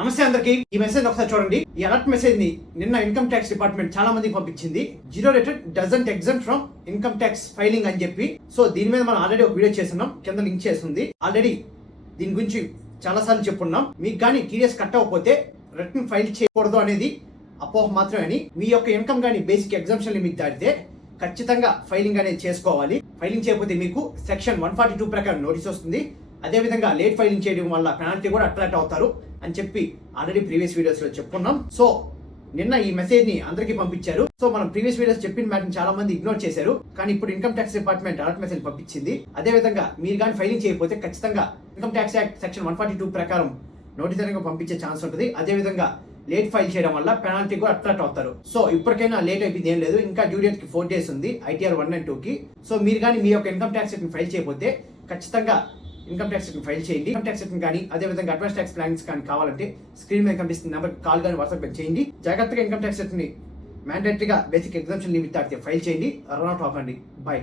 నమస్తే అందరికి. ఈ మెసేజ్ ఒకసారి చూడండి. ఈ అలర్ట్ మెసేజ్ ని నిన్న ఇన్కమ్ ట్యాక్స్ డిపార్ట్మెంట్ చాలా మందికి పంపించింది. Zero rated doesn't exam from income tax filing అని చెప్పి. సో దీని మీద మనం ఆల్రెడీ ఒక వీడియో చేస్తున్నాం, కింద లింక్ చేస్తుంది. ఆల్రెడీ దీని గురించి చాలా సార్లు చెప్పున్నాం. మీకు కానీ టీడీఎస్ కట్ అవ్వకపోతే రిటర్న్ ఫైల్ చేయకూడదు అనేది అపోహ మాత్రమే అని. మీ యొక్క ఇన్కమ్ కానీ బేసిక్ ఎగ్జామ్షన్ లిమిట్ దాటితే ఖచ్చితంగా ఫైలింగ్ అనేది చేసుకోవాలి. ఫైలింగ్ చేయకపోతే మీకు సెక్షన్ 142 ప్రకారం నోటీస్ వస్తుంది. అదేవిధంగా లేట్ ఫైలింగ్ చేయడం వల్ల పెనాల్టీ కూడా అట్రాక్ట్ అవుతారు అని చెప్పి ఆల్రెడీ ప్రీవియస్ వీడియోస్ లో చెప్పుకున్నాం. సో నిన్న ఈ మెసేజ్ ని అందరికీ పంపించారు. సో మనం ప్రీవియస్ వీడియోస్ చెప్పిన మ్యాటర్ చాలా మంది ఇగ్నోర్ చేశారు. కానీ ఇప్పుడు income tax department alert message పంపించింది. అదే విధంగా మీరు కానీ ఫైలింగ్ చేయకపోతే ఖచ్చితంగా ఇన్కమ్ ట్యాక్స్ యాక్ట్ సెక్షన్ 142 ప్రకారం నోటీస్ అనేది పంపించే ఛాన్స్ ఉంటుంది. అదే విధంగా లేట్ ఫైల్ చేయడం వల్ల పెనాల్టీ కూడా అట్రాక్ట్ అవుతారు. సో ఇప్పటికైనా లేట్ అయిపోయింది ఏం లేదు. ఇంకా డ్యూ డేట్ కి 4 days ఉంది ఐటీఆర్ 1 and 2 కి. సో మీరు కానీ మీ యొక్క ఇన్కమ్ ట్యాక్స్ రిటర్న్ ఫైల్ చేయకపోతే ఖచ్చితంగా ఇన్కమ్ ట్యాక్స్ రిటర్న్ ఫైల్ చేయండి. ఇన్కమ్ ట్యాక్స్ రిటర్న్ కానీ అదే విధంగా అడ్వాన్స్ ట్యాక్స్ ప్లాన్స్ కానీ కావాలంటే స్క్రీన్ మీద కనిపిస్తున్న నెంబర్ కాల్ కానీ వాట్సాప్ చేయండి. జాగ్రత్తగా ఇన్కమ్ ట్యాక్స్ రిటర్న్ మ్యాండేటరీగా బేసిక్ ఎగ్జామ్షన్ లిమిట్ దాటితే ఫైల్ చేయండి. రన్ అవుట్ అవ్వకండి. బై.